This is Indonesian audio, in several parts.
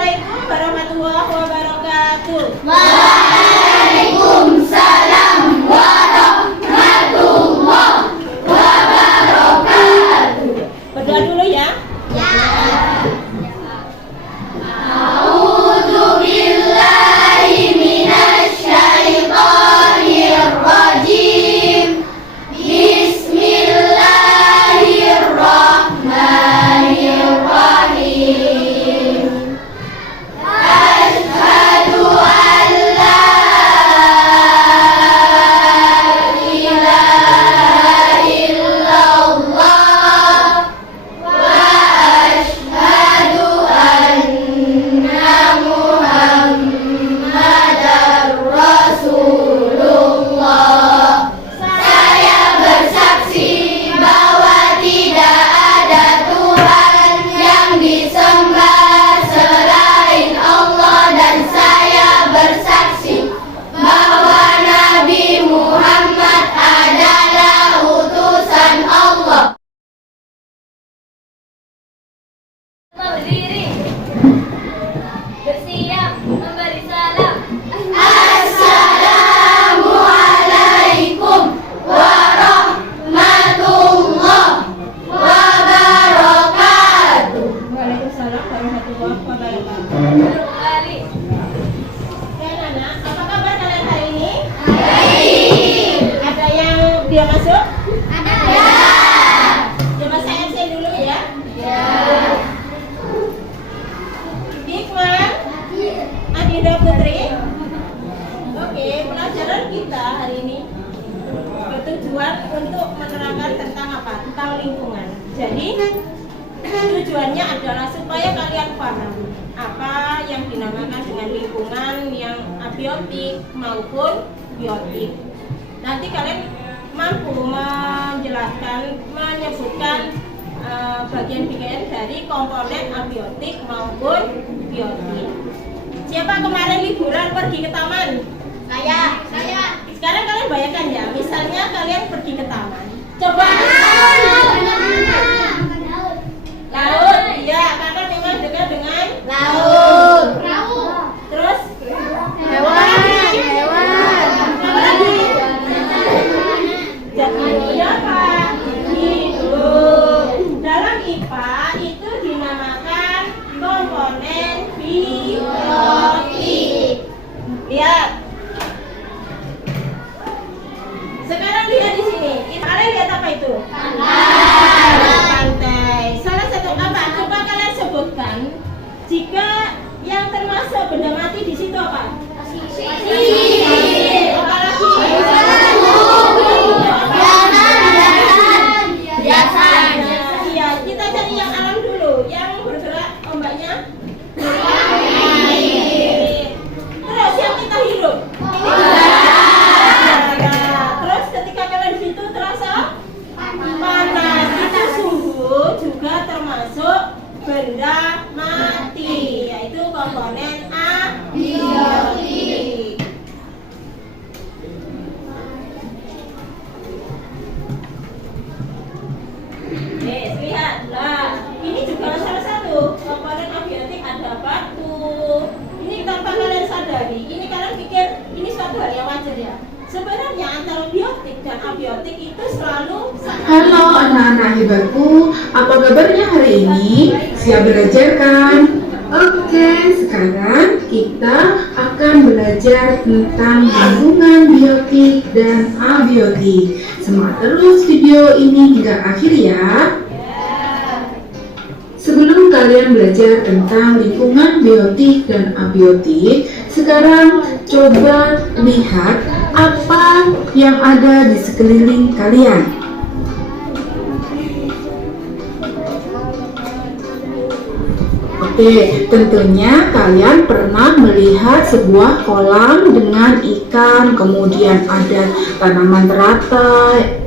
Assalamualaikum warahmatullahi wabarakatuh. Waalaikumsalam warahmatullahi wabarakatuh. Berdoa dulu ya. Ya. A'udzu billahi minasyaitonir rajim. Bismillahirrahmanirrahim. Asyhadu an la ilaha illallah wa asyhadu anna Muhammadar Rasulullah. Saya bersaksi bahwa tidak ada Tuhan yang disembah selain Allah, dan saya bersaksi bahwa Nabi Muhammad adalah utusan Allah. Berdiri, bersiap memberi salam. Assalamualaikum warahmatullahi wabarakatuh. Waalaikumsalam warahmatullahi wabarakatuh. Kembali. Ya anak, apa kabar kalian hari ini? Baik. Ada yang dia masuk? Ada. Coba saya absen dulu ya. Ya. Hikman, Adinda Putri. Oke, pelajaran kita hari ini bertujuan untuk menerangkan tentang apa? Tentang lingkungan. Jadi tujuannya adalah supaya kalian paham apa yang dinamakan dengan lingkungan yang abiotik maupun biotik. Nanti kalian mampu menjelaskan, menyebutkan bagian-bagian dari komponen abiotik maupun biotik. Siapa kemarin liburan pergi ke taman? Saya. Sekarang kalian bayangkan ya, misalnya kalian pergi ke taman. Coba laut, iya, karena memang dekat dengan Laut. terus Hewan. apa lagi? Jadi apa? Hidup. Dalam IPA itu dinamakan komponen biotik. Lihat. Sekarang lihat di sini. Kalian lihat apa itu? Pantai. Salah satu apa? Coba kalian sebutkan. Jika yang termasuk benda mati di situ apa? Apa lagi? Biasanya. Iya, kita cari yang alam dulu, yang bergerak ombaknya. Terus yang kita hidup. Terus ketika kalian di situ terasa panas, itu suhu juga termasuk benda mati, yaitu komponen abiotik. Lihat, nah ini juga salah satu komponen abiotik, ada batu. Ini tanpa kalian sadari, ini kalian pikir ini suatu hal yang wajar ya. Sebenarnya antara biotik dan abiotik itu selalu sama. Halo anak-anak hebatku, apa kabarnya hari ini? Siap belajar kan? Oke, sekarang kita akan belajar tentang lingkungan biotik dan abiotik. Semangat terus video ini hingga akhir ya. Sebelum kalian belajar tentang lingkungan biotik dan abiotik, sekarang coba lihat apa yang ada di sekeliling kalian. Oke, tentunya kalian pernah melihat sebuah kolam dengan ikan, kemudian ada tanaman teratai.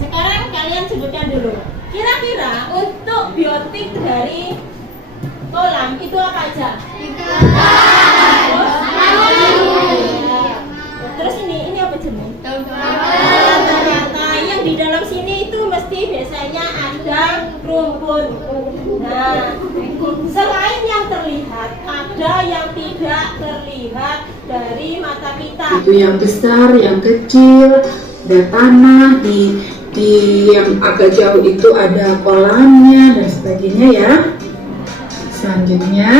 Sekarang kalian sebutkan dulu. Kira-kira untuk biotik dari kolam itu apa aja? Terus ini apa jenis? Ternyata yang di dalam sini itu mesti biasanya ada rumpun. Nah, selain yang terlihat, ada yang tidak terlihat dari mata kita. Itu yang besar, yang kecil, ada tanah, di yang agak jauh itu ada kolamnya dan sebagainya ya. Selanjutnya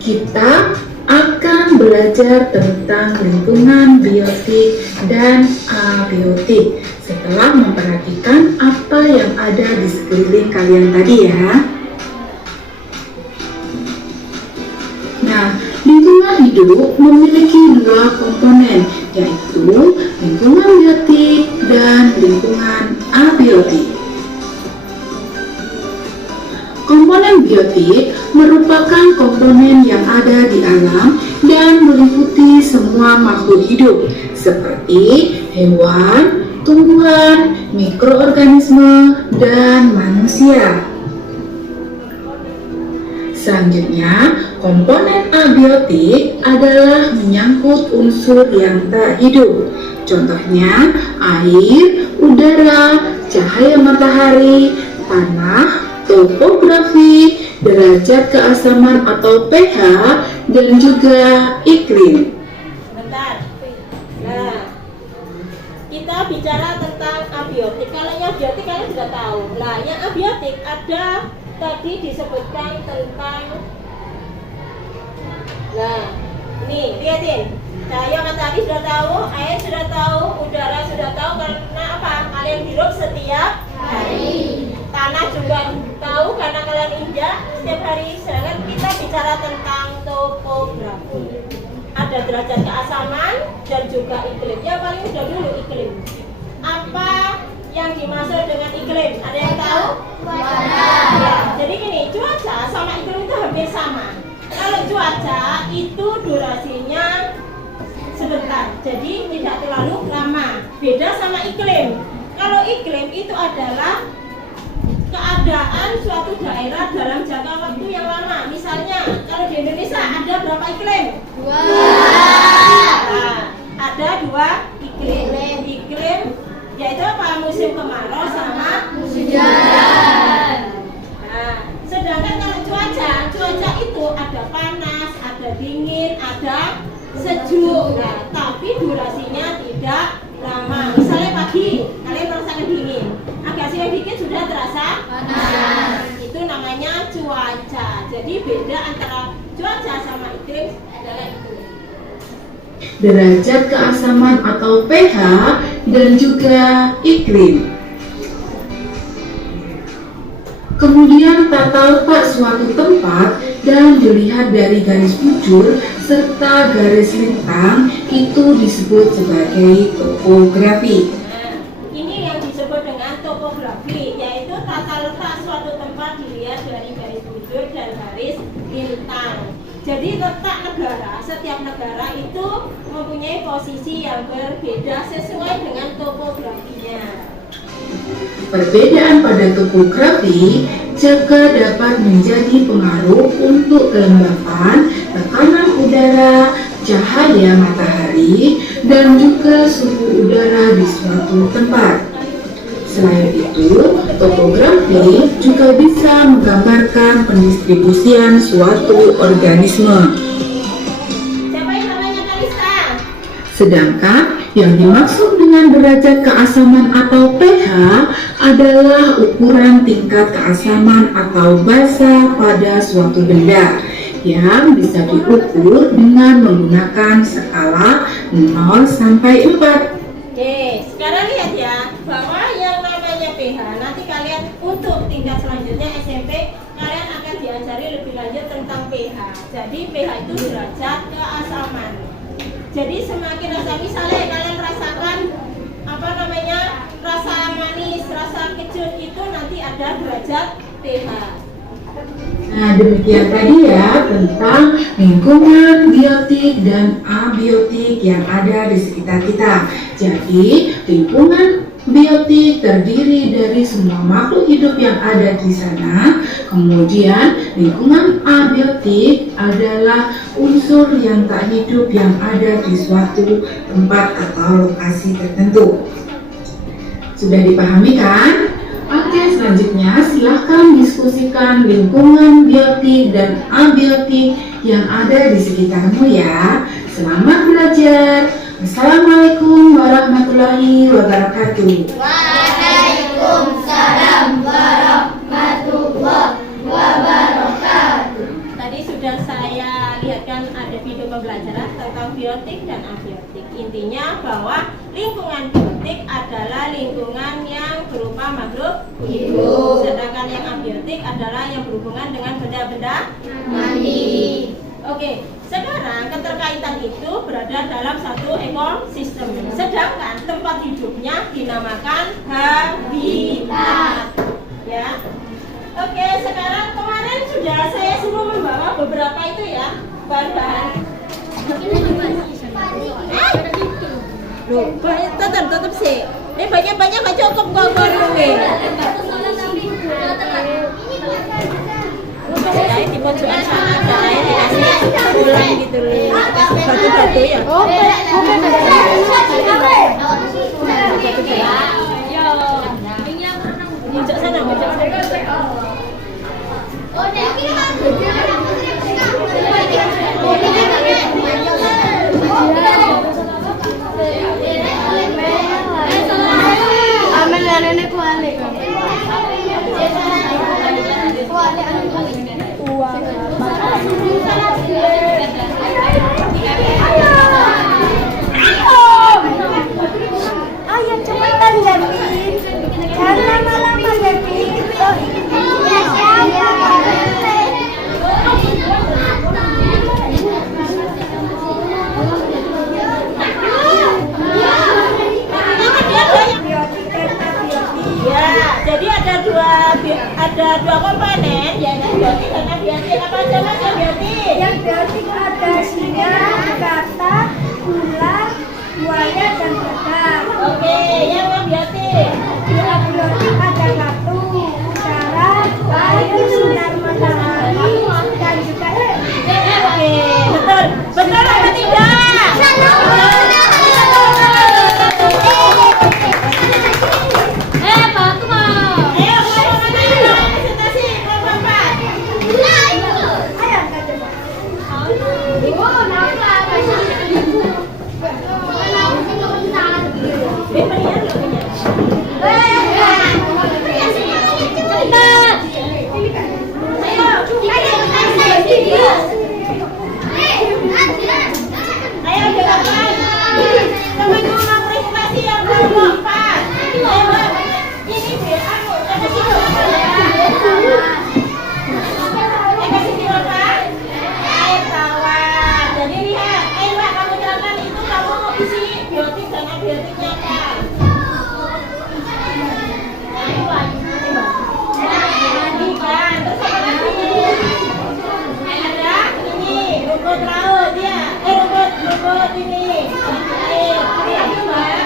kita akan belajar tentang lingkungan biotik dan abiotik setelah memperhatikan apa yang ada di sekeliling kalian tadi ya. Nah, lingkungan hidup memiliki dua komponen, yaitu lingkungan biotik dan lingkungan abiotik. Komponen biotik merupakan komponen yang ada di alam dan meliputi semua makhluk hidup seperti hewan, tumbuhan, mikroorganisme, dan manusia. Selanjutnya, komponen abiotik adalah menyangkut unsur yang tak hidup. Contohnya, air, udara, cahaya matahari, tanah, topografi, derajat keasaman atau pH, dan juga iklim. Bentar. Nah, kita bicara tentang abiotik. Kalau yang abiotik kalian sudah tahu. Nah, yang abiotik ada tadi disebutkan tentang. Nah, nih lihatin. Cahaya matahari sudah tahu, air sudah tahu, udara sudah tahu. Karena apa? Kalian hidup setiap hari. Tanah juga tahu karena kalian injak setiap hari. Sedangkan kita bicara tentang topografi. Ada derajat keasaman dan juga iklim. Ya paling mudah dulu iklim. Apa yang dimaksud dengan iklim? Ada yang tahu? Ya, jadi gini, cuaca sama iklim itu hampir sama. Kalau cuaca itu durasinya sebentar, jadi tidak terlalu lama. Beda sama iklim. Kalau iklim itu adalah keadaan suatu daerah dalam jangka waktu yang lama. Misalnya, kalau di Indonesia ada berapa iklim? Dua. Nah, ada dua iklim. Iklim yaitu apa? Musim kemarau sama musim hujan. Nah, sedangkan kalau cuaca itu ada panas, ada dingin, ada sejuk. Nah, tapi durasinya tidak lama. Misalnya pagi, kalian merasakan dingin. Agak siang dikit sudah terasa panas. Itu namanya cuaca. Jadi beda antara cuaca sama iklim adalah iklim. Derajat keasaman atau pH dan juga iklim. Kemudian tata letak suatu tempat dan dilihat dari garis bujur serta garis lintang itu disebut sebagai topografi. Nah, ini yang disebut dengan topografi, yaitu tata letak suatu tempat dilihat dari garis bujur dan garis lintang. Jadi letak negara, setiap negara itu mempunyai posisi yang berbeda sesuai dengan topografinya. Perbedaan pada topografi juga dapat menjadi pengaruh untuk kelembapan, tekanan udara, cahaya matahari, dan juga suhu udara di suatu tempat. Selain itu, topografi juga bisa menggambarkan pendistribusian suatu organisme. Siapa yang namanya Kalista? Sedangkan yang dimaksud dengan derajat keasaman atau pH adalah ukuran tingkat keasaman atau basa pada suatu benda yang bisa diukur dengan menggunakan skala 0 sampai 4. Oke, sekarang lihat ya, bahwa yang namanya pH, nanti kalian untuk tingkat selanjutnya SMP, kalian akan diajari lebih lanjut tentang pH. Jadi pH itu derajat keasaman. Jadi semakin rasa, misalnya kalian rasakan rasa manis, rasa kecut, itu nanti ada derajat pH. Nah, demikian tadi ya tentang lingkungan biotik dan abiotik yang ada di sekitar kita. Jadi, lingkungan biotik terdiri dari semua makhluk hidup yang ada di sana. Kemudian, lingkungan abiotik adalah unsur yang tak hidup yang ada di suatu tempat atau lokasi tertentu. Sudah dipahami kan? Oke, selanjutnya silahkan diskusikan lingkungan biotik dan abiotik yang ada di sekitarmu ya. Selamat belajar. Assalamualaikum warahmatullahi wabarakatuh. Waalaikumsalam warahmatullahi wabarakatuh. Tadi sudah saya lihatkan ada video pembelajaran tentang biotik dan abiotik. Intinya bahwa lingkungan biotik adalah lingkungan yang berupa makhluk hidup, sedangkan yang abiotik adalah yang berhubungan dengan benda-benda Mandi. Oke, sekarang keterkaitan itu berada dalam satu ekosistem, sedangkan tempat hidupnya dinamakan habitat. Ya. Oke, sekarang kemarin sudah saya suruh membawa beberapa itu ya, bahan-bahan. Loh, tetap sih. Ini banyak nggak cukup kok gue. Ya, di pojokan sana ada air dikasih tulang gitu loh, batu-batu ya. Mojok sana, mojok sana. Ayo cepetan Jamin. Jangan lama-lama Jamin. Ya, jadi ada dua komponen, yaitu biotik dan abiotik. Apa aja mas yang biotik? Yang biotik ada singa, kata, ular, buaya, dan badak. Oke, yang abiotik. Yang biotik ada batu, udara, air, sinar matahari, dan juga Oke, betul. Betul apa tidak? Ayo, presentasi kelompok 4. Ayo silakan. Teman-teman mau presentasi yang kelompok 4. Ayo, ini biar aku kasih kasih silakan. Air tawar. Jadi lihat, ayo Mbak, kamu jelaskan itu kamu mau isi biotik dan abiotiknya apa? Ikan, terus apa lagi? Ada ini rumput laut ya, rumput ini. Ini lagi Mbak.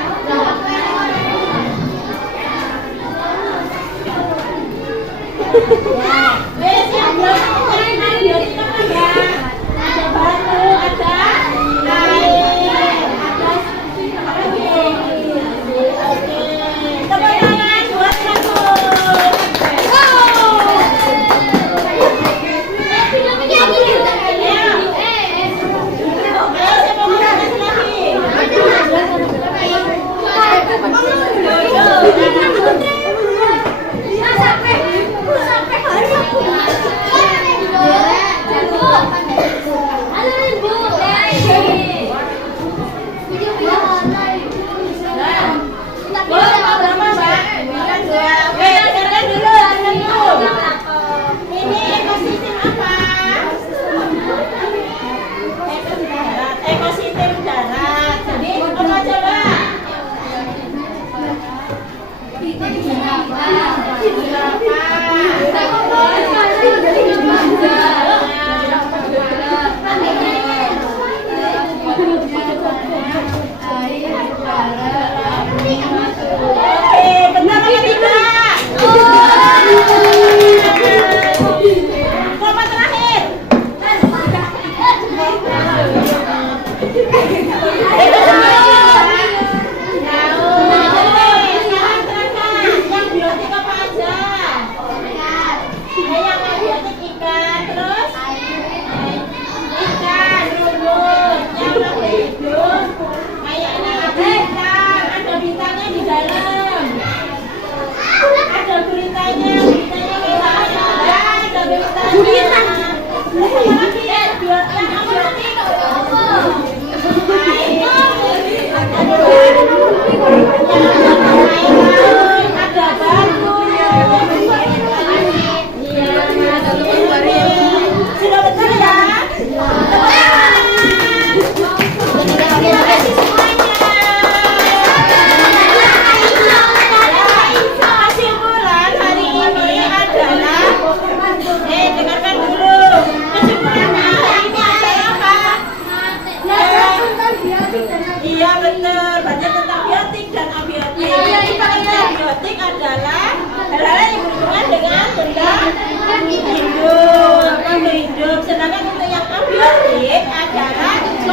Wes yang biotik apa ya? Ada batu, ada air, ada apa lagi? Oke, tepuk tangan buat Rasul.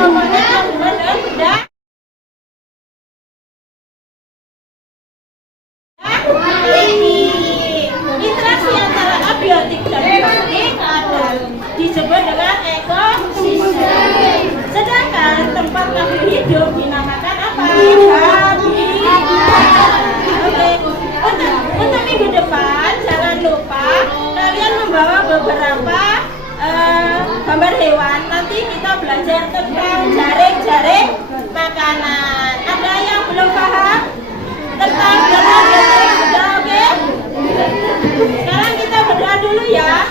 Pokoknya hubungan dengan benda. Interaksi antara abiotik dan biotik adalah disebut dengan ekosistem. Sedangkan tempat makhluk hidup dinamakan apa? Habitat. Oke. Untuk minggu depan jangan lupa kalian membawa beberapa gambar hewan. Nanti kita belajar tentang jaring-jaring makanan. Ada yang belum paham tentang jaring-jaring? Oke? Sekarang kita berdoa dulu ya.